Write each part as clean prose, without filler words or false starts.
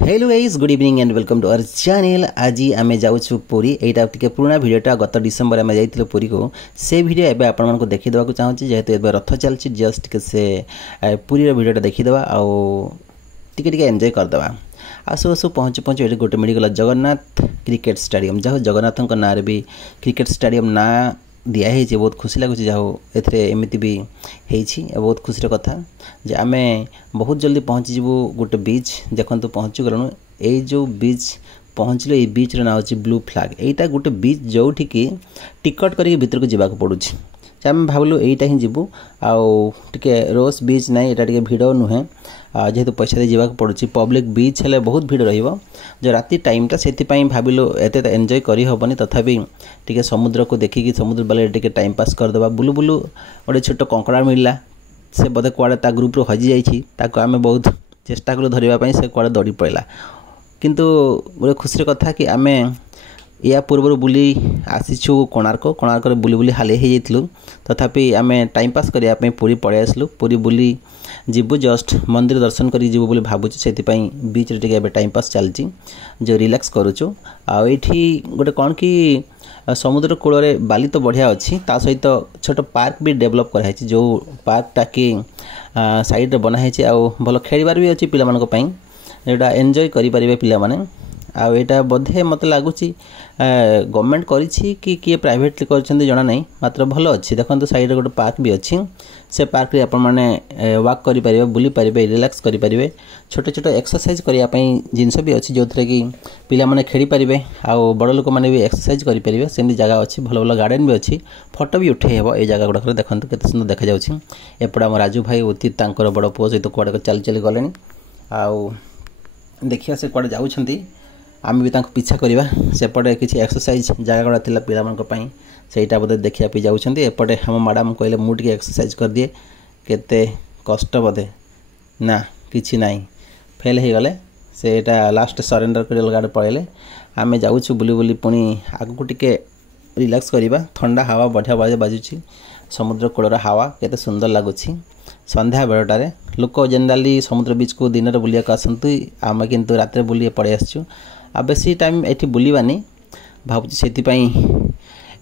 Hello guys, good evening and welcome to our channel. आज आम जाऊँ पुरी। यहाँ टे पुराना भिडियोटा गत डिसेम्बर आम जाइए पुरी को से भिडियो एवं आपको देखीदेवा चाहूँगी जेहेतु एवं रथ चलती जस्ट टे से पुरी भिडियोटा देखीदेवा टे एंजॉय करदे। आसु आसु पहुँचु पहुँचु ये गोटे मिलगला जगन्नाथ क्रिकेट स्टेडियम जहाँ जगन्नाथ ना भी क्रिकेट स्टेडियम ना दिखाई बहुत खुशी लगुच जहाँ एमती भी होती बहुत खुशी कथा जे आम बहुत जल्दी पहुँची जीवु गोटे बीच देखु पहुँची गलु ये जो बीच पहुँचल ये बीच ना हो ब्लू फ्लैग यहाँ गोटे बीच जो टिकट करके भीतर को जावाक पड़ू आम भाविलु यहीटा ही जीवु आए रोज बीच ना ये भिड़ नुहे जेहेतु पैसा दे जावाक पड़ुछि पब्लिक बीच हेले बहुत भिड़ रहिबो जो राति टाइमटा से भाविलु एत एंजॉय करी हबनी तथापि टिके समुद्र को देखिकी समुद्र बाले टिके टाइम पास करदेवा बुलु बुलु गोटे छोट कंकड़ा मिलला से बोधे कुआड़े ता ग्रुप रो हजि जाइछि ताको आमे बहुत चेष्टा कलु धरिबा पई से कुआड़े दौड़ी पड़ला किंतु गोटे खुशी कथा कि आमे या पूर्व बुली आसीचु कोणार्क बुली बुली हाले हो जाइलु तथापि आमे टाइम पास करने पूरी पड़े आसलु पूरी बुली जीवु जस्ट मंदिर दर्शन कर जीवु बोली भावुँ से बीच रे टाइम पास चलती जो रिलैक्स करुचु आठी गोटे कौन कि समुद्र कूल में बाली तो बढ़िया अच्छी ता सहित छोट पार्क भी डेवलप कराई जो पार्क टाकि साइड बनाई भल खेलबार भी अच्छी पिला जोटा एंजॉय करें पिला माने आटा बोधे मत लगुच गवर्नमेंट करी किए प्राइवेटली कर जना नहीं मात्र भल अच्छी देखो साइड गोटे पार्क भी अच्छी से पार्क रे आपण मैंने वाक करें बुली पारे रिलैक्स करें छोटे छोटे एक्सरसाइज करने जिनस भी अच्छी जो थे कि पिला माने खेली पारे आउ बड़ लोक मैंने भी एक्सरसाइज करेंगे सेमती जगह अच्छी भल भल गार्डन भी अच्छी फोटो भी उठे हे ये जगह गुड़ाक देखो केते सुंदर देखा जाउछि एपड़ा हम राजू भाई उचित तांकर बड़ पुओ सहित कुआड़े चली चली गले आउ देखिया से कुआड़े जाउछंती आम भी पीछा करवा सेपटे किसी एक्सरसाइज जगह गुड़ा थी पाई सेटा बोधे देखा जाऊँगी एपटे हम मैडम कहले मुझे एक्सरसाइज कर दिए केते कष्ट बोधे ना किसी ना फेल हो गले सेटा लास्ट सरेंडर कर गाड़ी पड़े आम जाऊँ बुली बुली पुणी आगू टिके रिलैक्स करवा ठंडा हावा बढ़िया बढ़िया बाजुची समुद्र कूलर हावा केते सुंदर लगुच संध्या बेलटारे लोक जेनराली समुद्र बीच को दिन में बुलिया आसतु आम किंतु रात बुली पड़े आसचु आ बेसी टाइम एठी बुलवानी भावुँ से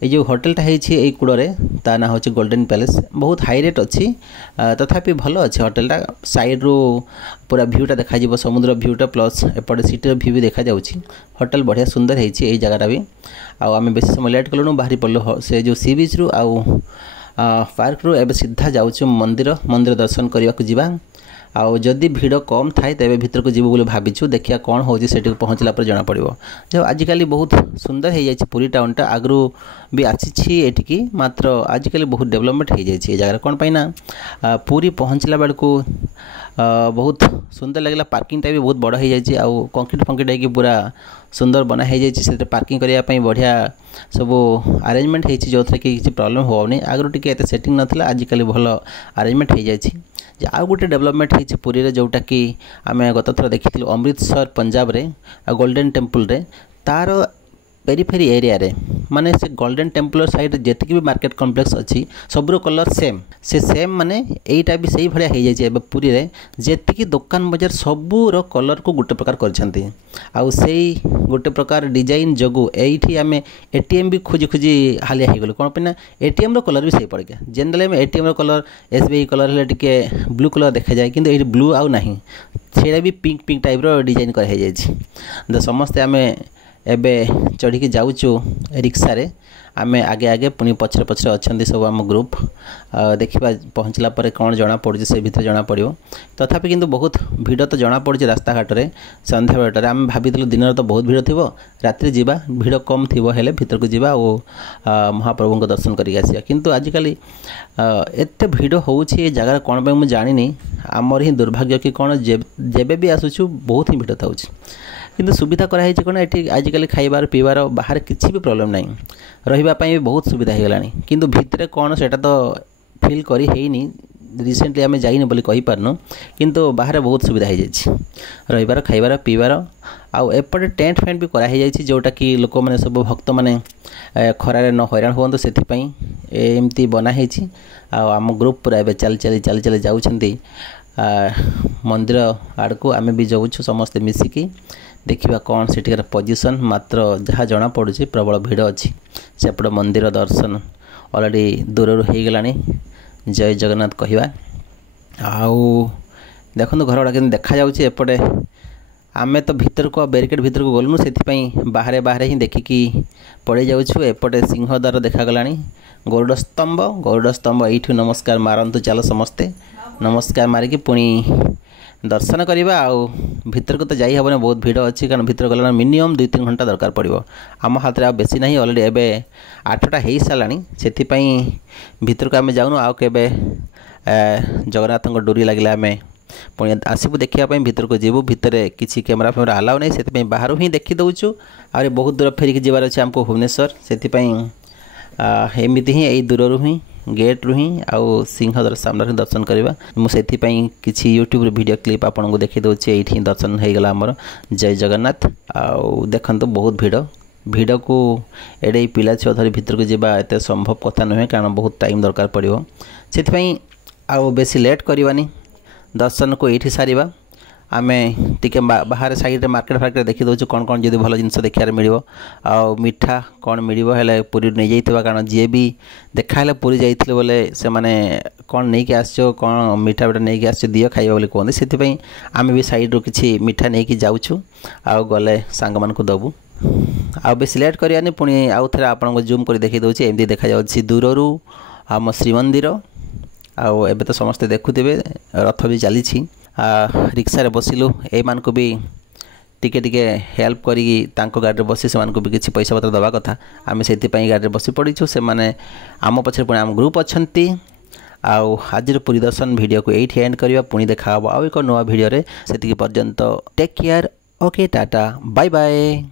ये जो होटेलटा है कूड़े ता ना हूँ गोल्डन पैलेस बहुत हाई रेट अच्छी तथापि भल अच्छे होटेलटा साइड रू पूरा भ्यूटा देखा समुद्र भ्यूटा प्लस एपटे सिटी भ्यू भी देखा जाउछि होटेल बढ़िया सुंदर है जगह भी आम बेस समय लेट कलु बाहरी पड़लु से जो सी बीच रू आउ पार्क रू एबे सीधा जाउछु मंदिर दर्शन करने को जीवा आउ जदि भिड़ कम थाए तेरे भीतर को जीवु बोली भाविछु देखिया कौन हो सेठी पहुँचला पर जना पड़ो जो आजिकल बहुत सुंदर हो जाए पुरी टाउनटा आगु भी आसी एटिकी मात्र आजिकल बहुत डेवलपमेंट हो जाए जगह कौन पाइना पुरी पहुँचला बेल को बहुत सुंदर लगला पार्किंग भी बहुत बड़ हो जाए आउ कंक्रीट फंक्रीट हो पूरा सुंदर बना हो जाए पार्किंग करने बढ़िया सब अरेंजमेंट हो जो थे कि किसी प्रॉब्लम होनी आगु टी सेटिंग नाला आजिकल भल अरेंजमेंट हो जाए आउ गोटे डेवलपमेंट हो पुरी रे जोटा कि आम गत थर देखी अमृतसर पंजाब रे गोल्डन टेम्पल रे तार पेरीफेरी एरिया रे माने से गोल्डन टेम्पल साइड जेतिक भी मार्केट कॉम्प्लेक्स अच्छी सबरो कलर सेम से सेम माने एटा भी सही भलिया हो जाए पुरी रे जेतिक दुकान बजार सबूर कलर को गोटे प्रकार करछंती आउ सेही गोटे प्रकार डिजाइन जगू एठी आम एटीएम भी खोजी खोजी हालिया हो गलो कौन पे एटीएम रो कलर भी सही पड़ गया जनरल में एटीएम रो कलर एसबीआई कलर हेले टिके ब्लू कलर देखा जाए किंतु एठी ब्लू आउ नाही सेटा भी पिंक पिंक टाइप रो डिजाइन कर हो जाए समस्ते आम एबे चढ़ी जाऊँ रिक्सा रे आमे आगे आगे पुणी पछरे पछरे अच्छा सब आम ग्रुप देखा पहुँचला पर कौन जना पड़े से भीतर जना पड़ो तथापि किंतु बहुत भिड़ तो जना पड़े रास्ता घाट रे संध्या बेलटार आम भाभी दिन तो बहुत भिड़ थी रात्रि जीवा भिड़ कम थी हेले भीतर को जीवा और महाप्रभु को दर्शन करके आसिया किंतु आजिकल एत भिड़ हो जगार कौन पे मुझे जानी आमर ही दुर्भाग्य कि कौन जेबे भी आसुचु बहुत ही भिड़ था किंतु सुविधा कराई कौन ये आजिकल खाइबार पीबार बाहर किसी भी प्रॉब्लम नहीं रही बहुत सुविधा हो गलानी किंतु भितर कौन से तो फिल करी हैनी रिसेंटली आम जाइनी बोली कहि पारनु किंतु बाहर बहुत सुविधा हो जाए रहिबार खाइबार पीबार आउ एपटे टेंट फेंट भी कराई जाइए जोटा कि लोक मैंने सब भक्त मैंने खरारे न हैरान हुआ से एमती बनाई आम ग्रुप पूरा चली चली चली चली जाऊँगी मंदिर आड़ को आम भी जाऊँ समस्ते मिसिकी देखा कौन सेठिकार पोजिशन मात्र जहाँ जना पड़ुଛି प्रबल भिड़ अच्छी सेपट मंदिर दर्शन अलरेडी दूर हो गला जय जगन्नाथ कहवा आउ देखो घर गुड़ा कि देखा जाऊँगी एपटे आमे तो भीतर को बैरिकेड भीतर को गलुनु से बाहर बाहर ही देखिकी पड़े जाऊँ एपटे सिंहद्वार देखा गरुड़ स्तंभ यू नमस्कार मारतु चलो समस्ते नमस्कार मारिकी पुणी दर्शन करवा आउ भीतर को तो जाई हेबने बहुत भिड़ अच्छी कारण भीतर गला मिनिमम 2-3 घंटा दरकार पड़ो आम हाथ में बेसी ना अलरेडी एवं 8टा हो सारा से भीतर को आम जाऊँ आउ के जगन्नाथ डोरी लगे आम पुणी आसबू देखापी भीतर को जीवु भितर किसी कैमेरा फैमेरा आलाउ नहीं से बाहर ही देखी दौचु आ बहुत दूर फेरिक जबार अच्छे आमको भुवनेश्वर से एमती ही यही दूर ही गेट रु ही आउ सिंहद्वार सामने दर्शन करवा मुझे किसी यूट्यूब वीडियो क्लिप आपन को देखी दूसरी ये दर्शन हो गला आमर जय जगन्नाथ आउ देखते बहुत भिड़ को एडे पिला छुआ धरी भीतर को जावा एत संभव कथा नुहे कारण बहुत टाइम दरकार पड़ो से आउ बेसी लेट करवानी दर्शन को ये सारिबा आमे टिके बाहर साइड मार्केट फार्केट देखी दौचु कौन कौन जब भल जिन देखार मिल मिठा कौन मिल है पूरी नहीं जाइए कारण जी भी देखा पूरी जाइए बोले से मैंने कौन नहीं आसो कौन मिठा बिठा नहीं आस दियो खाइबा बोली कहते से आम भी साइड्रु किसी मिठा नहीं जाऊँ आउ गले सांग मान को दबू आ बेस लेट करवानी पुणी आउ थे आपको जूम कर देखी दूसरी एमती देखा जाऊँ दूर आम श्रीमंदिर आउ एबे तो समस्ते देखुवे रथ भी चली रिक्सा रे बसिलु ए मान को भी टिके टिके हेल्प करी गाड़ी बसी से भी किसी पैसा पत्र दवा कथा आम से गाड़ी बसी पड़ीछु से माने आम पछे पुणी आम ग्रुप अच्छंती आउ आज पूरी दर्शन वीडियो को एठी एंड करवा पुणी देखा आउ एक नुआ वीडियो रे सेतिकी पर्यंत take care okay tata bye bye.